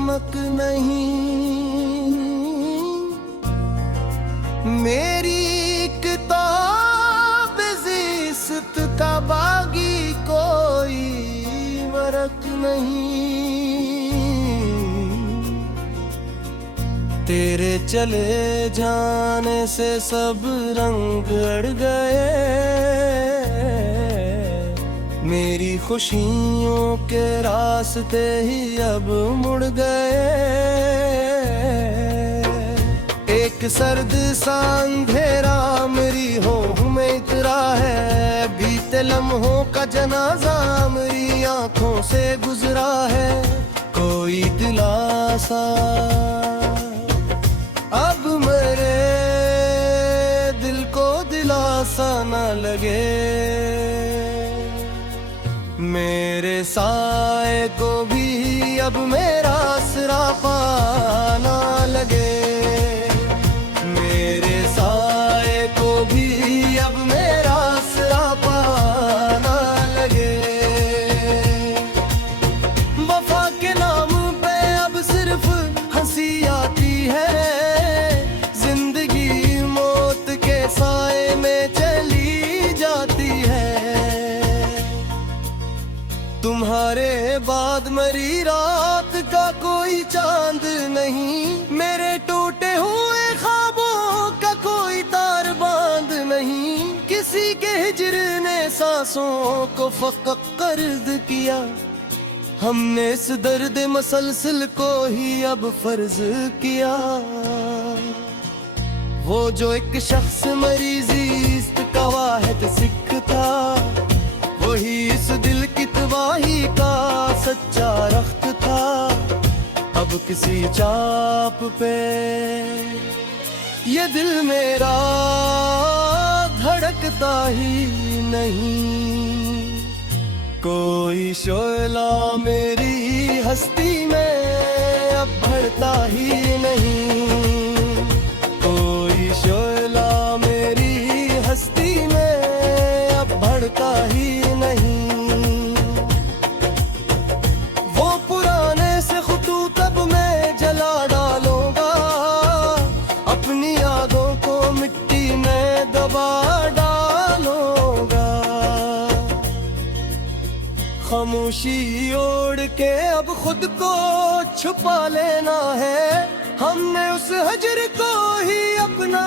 चमक नहीं। मेरी किताब ज़िस्त का बागी कोई वरक नहीं। तेरे चले जाने से सब रंग अड़ गए। मेरी खुशियों के रास्ते ही अब मुड़ गए। एक सर्द सा अंधेरा मेरी होंठ में इतरा है। बीते लम्हों का जनाजा मेरी आंखों से गुजरा है। कोई दिलासा अब मेरे दिल को दिलासा न लगे। मेरे साए को भी अब मेरा आसरा पाना लगे। मेरे साए को भी अब मेरा आसरा पाना लगे। वफा के नाम पे अब सिर्फ हंसी आती है। जिंदगी मौत के साए में चली जाती है। तुम्हारे बाद मेरी रात का कोई चांद नहीं। मेरे टूटे हुए ख्वाबों का कोई तार बांध नहीं। किसी के हिज्र ने सांसों को फकक कर्द किया। हमने इस दर्द मसलसल को ही अब फर्ज किया। वो जो एक शख्स मरीज़ का वाहिद सिख था, वही इस दिल की तबाही का सच्चा रख्त था। अब किसी चाप पे ये दिल मेरा धड़कता ही नहीं। कोई शोला मेरी हस्ती में अब बढ़ता ही नहीं। कोई शोला मेरी हस्ती में अब बढ़ता ही नहीं। वो पुराने से खुतूत अब मैं जला डालूंगा। अपनी यादों को मिट्टी में दबा डालूंगा। खामोशी ओढ़ के अब खुद को छुपा लेना है। हमने उस हजर को ही अपना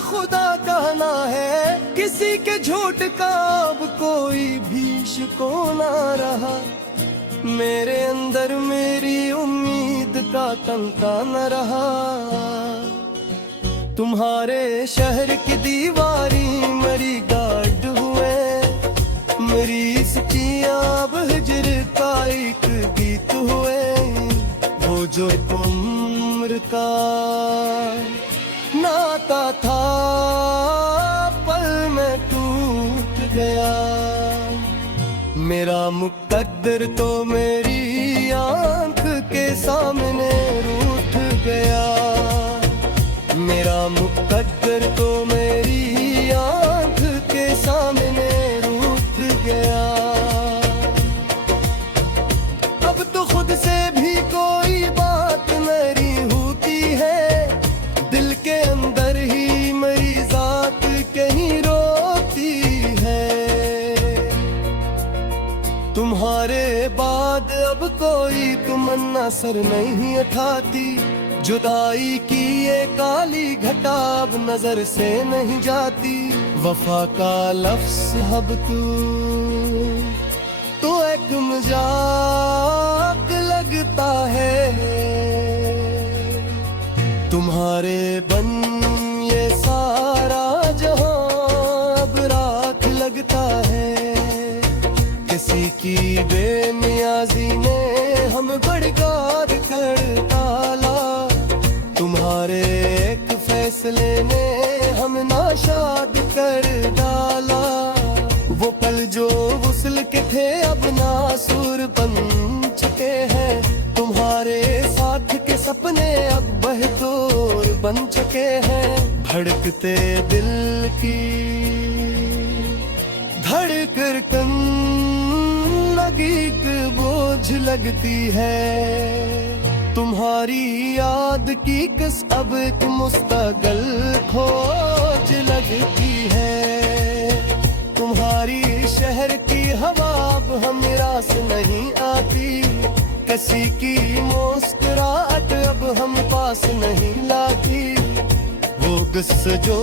खुदा कहना है। किसी के झूठ का अब कोई भी शिकोना रहा। मेरे अंदर मेरी उम्मीद का टंका न रहा। तुम्हारे शहर की दीवारी मेरी गार्ड हुए। मेरी इसकियां अब हिजर का एक गीत हुए। वो जो एक उम्र का नाता था पल में टूट गया। मेरा मुकद्दर तो मेरी आंख के सामने रूठ गया। मेरा मुकद्दर तो मेरी आंख के सामने रूठ गया। अब तो खुद से भी कोई बात मेरी होती है। दिल के अंदर ही मेरी जात कहीं रोती है। तुम्हारे बाद अब कोई तमन्ना सर नहीं उठाती। जुदाई की ये काली घटा अब नजर से नहीं जाती। वफा का लफ्ज़ अब तो एक मजाक लगता है। तुम्हारे बन ये सारा जहां अब राख लगता है। किसी की बेनियाजी ने हम बड़गार कर डाला। तुम्हारे एक फैसले ने हम नाशाद कर डाला। वो पल जो वुसल के थे अब नासूर बन चुके हैं। तुम्हारे साथ के सपने अब बहतूर बन चुके हैं। धड़कते दिल की धड़कन लगी बोझ लगती है। तुम्हारी याद की किस अब एक मुस्तकिल खोज लगती है। तुम्हारी शहर की हवा अब हम रास नहीं आती, किसी की मुस्कुराहट अब हम पास नहीं लाती। वो गुस्सा जो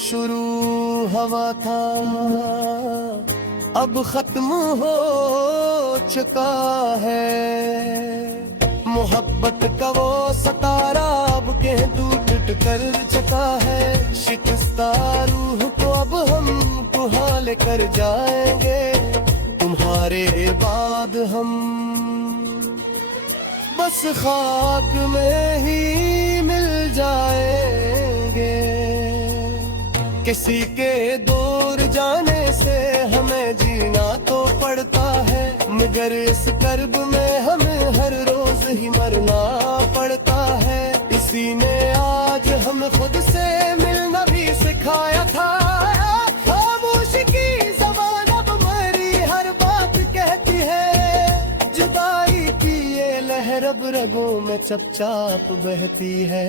शुरू हुआ था अब खत्म हो चुका है। मोहब्बत का वो सतारा अब के टूट कर चुका है। शिकस्ता रूह को अब हम कहाँ लेकर जाएंगे, तुम्हारे बाद हम बस खाक में ही मिल जाएंगे। किसी के दूर जाने से हमें जीना तो पड़ता है, मगर इस कर्ब में हमें हर रोज ही मरना पड़ता है। इसी ने आज हमें खुद से मिलना भी सिखाया था। खामोशी की ज़बान अब हमारी हर बात कहती है, जुदाई की ये लहर अब रगों में चुपचाप बहती है।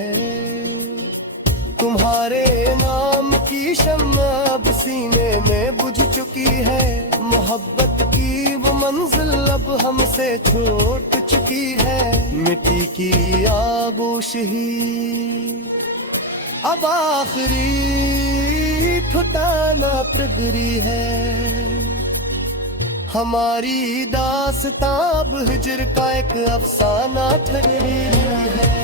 तुम्हारे नाम की शम्मा अब सीने में बुझ चुकी है। मोहब्बत की वो मंजिल अब हमसे छूट चुकी है। मिट्टी की आगोश ही अब आखिरी ठिकाना प्रगरी है। हमारी दास्तां अब हिजर का एक अफसाना ठहरी है।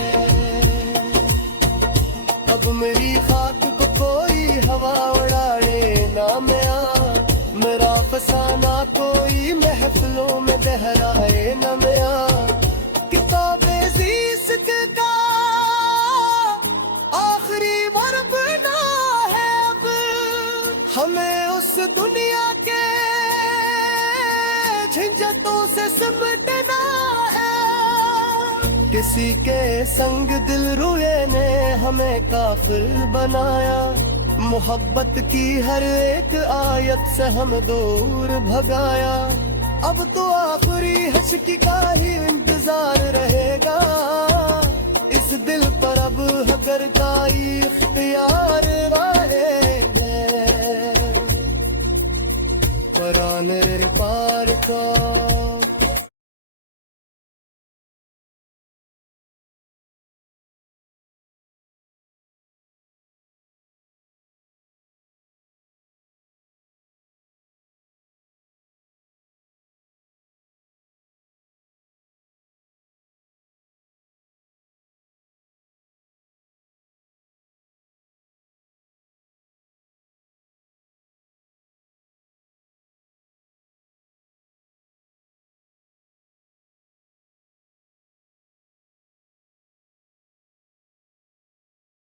अब मेरी खाक को कोई हवा उड़ाने ना मिया, मेरा फसाना कोई महफिलों में दहराए न मिया। किताबे ज़ीस्त का आखिरी वर्ब ना है अब, हमें उस दुनिया के झंझटों से सिमटना है। किसी के संग दिल रुए ने हमें काफिर बनाया। मोहब्बत की हर एक आयत से हम दूर भगाया। अब तो आखिरी हश्क का ही